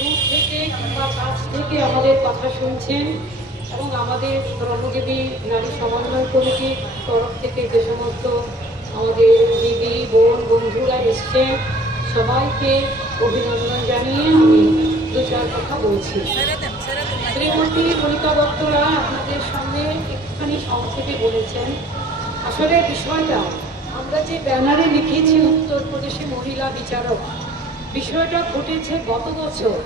দূর থেকে কিংবা কাছ থেকে আমাদের কথা শুনছেন এবং আমাদের শ্রমজীবী নারী সমন্বয় কমিটির তরফ থেকে যে সমস্ত আমাদের দিদি, বোন, বন্ধুরা এসছেন, সবাইকে অভিনন্দন জানিয়ে আমি দু চার কথা বলছি। শ্রীমতী মনিকা দত্তরা আপনাদের সামনে একটুখানি সংক্ষেপে বলেছেন, আসলে বিষয়টা, আমরা যে ব্যানারে লিখেছি উত্তরপ্রদেশে মহিলা বিচারক বিষয়টা ঘটেছে গত বছর,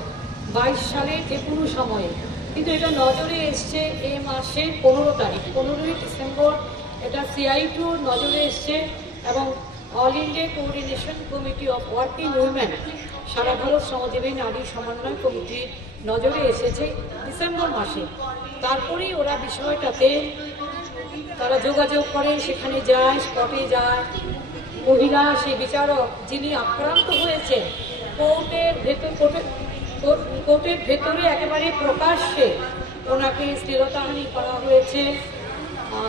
বাইশ সালের যে কোনো সময়ে। কিন্তু এটা নজরে এসছে এ মাসের পনেরো তারিখ। পনেরোই ডিসেম্বর এটা সিআই টু নজরে এসছে এবং all India coordination committee of working women সারা ভারত শ্রমজীবী নারী সমন্বয় কমিটি নজরে এসেছে ডিসেম্বর মাসে। তারপরেই ওরা বিষয়টাতে তারা যোগাযোগ করে, সেখানে যায় স্পটে যায়। মহিলা সেই বিচারক যিনি আক্রান্ত হয়েছে কোর্টের ভেতর কোর্টের কোর্টের ভেতরে একেবারে প্রকাশ্যে ওনাকে শ্লীলতাহানি করা হয়েছে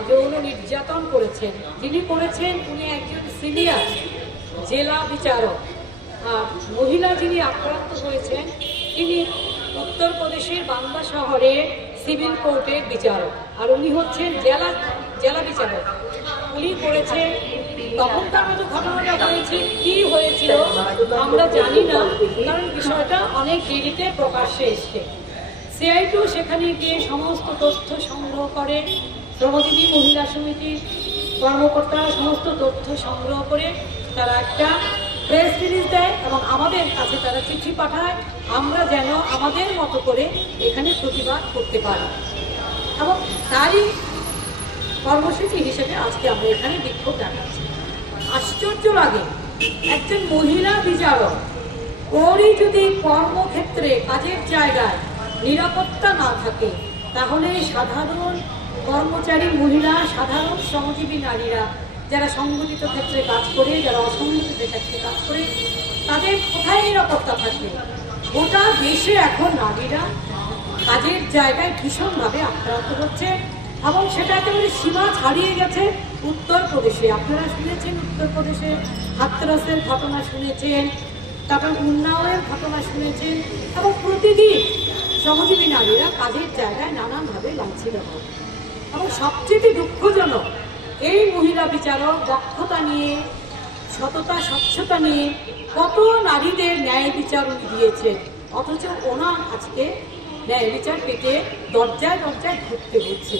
যৌন নির্যাতন করেছেন। যিনি করেছেন, উনি একজন সিনিয়র জেলা বিচারক। আর মহিলা যিনি আক্রান্ত হয়েছেন, তিনি উত্তরপ্রদেশের বাংলা শহরে সিভিল কোর্টের বিচারক। আর উনি হচ্ছেন জেলা জেলা বিচারক। উনি করেছেন তখনকার মতো ঘটনাটা হয়েছে, কি হয়েছিল, আমরা জানি না, কারণ বিষয়টা অনেক দেরিতে প্রকাশ্যে এসছে। সিআই সেখানে গিয়ে সমস্ত তথ্য সংগ্রহ করে, শ্রমজীবী মহিলা সমিতির কর্মকর্তারা সমস্ত তথ্য সংগ্রহ করে তারা একটা প্রেস রিলিজ দেয় এবং আমাদের কাছে তারা চিঠি পাঠায়, আমরা যেন আমাদের মতো করে এখানে প্রতিবাদ করতে পারি। এবং তারই কর্মসূচি হিসেবে আজকে আমরা এখানে বিক্ষোভ দেখাচ্ছি। আশ্চর্য লাগে। একজন মহিলা বিচারক ওরই যদি কর্মক্ষেত্রে কাজের জায়গায় নিরাপত্তা না থাকে, তাহলে সাধারণ কর্মচারী মহিলা, সাধারণ শ্রমজীবী নারীরা যারা সংগঠিত ক্ষেত্রে কাজ করে, যারা অসংগঠিত ক্ষেত্রে কাজ করে, তাদের কোথায় নিরাপত্তা থাকবে? গোটা দেশে এখন নারীরা কাজের জায়গায় ভীষণভাবে আক্রান্ত হচ্ছে। এবং সেটা একেবারে সীমা ছাড়িয়ে গেছে উত্তরপ্রদেশে। আপনারা শুনেছেন, উত্তরপ্রদেশে হাতরাসের ঘটনা শুনেছেন, তারপর উন্নাওয়ের ঘটনা শুনেছেন এবং প্রতিদিন শ্রমজীবী নারীরা কাজের জায়গায় নানানভাবে লাঞ্ছিত হয় এবং সবচেয়ে দুঃখজনক, এই মহিলা বিচারক দক্ষতা নিয়ে, সততা, স্বচ্ছতা নিয়ে কত নারীদের ন্যায় বিচার দিয়েছেন। অথচ ওনা আজকে ন্যায় বিচার পেতে দরজায় দরজায় ঘুরতে হচ্ছে।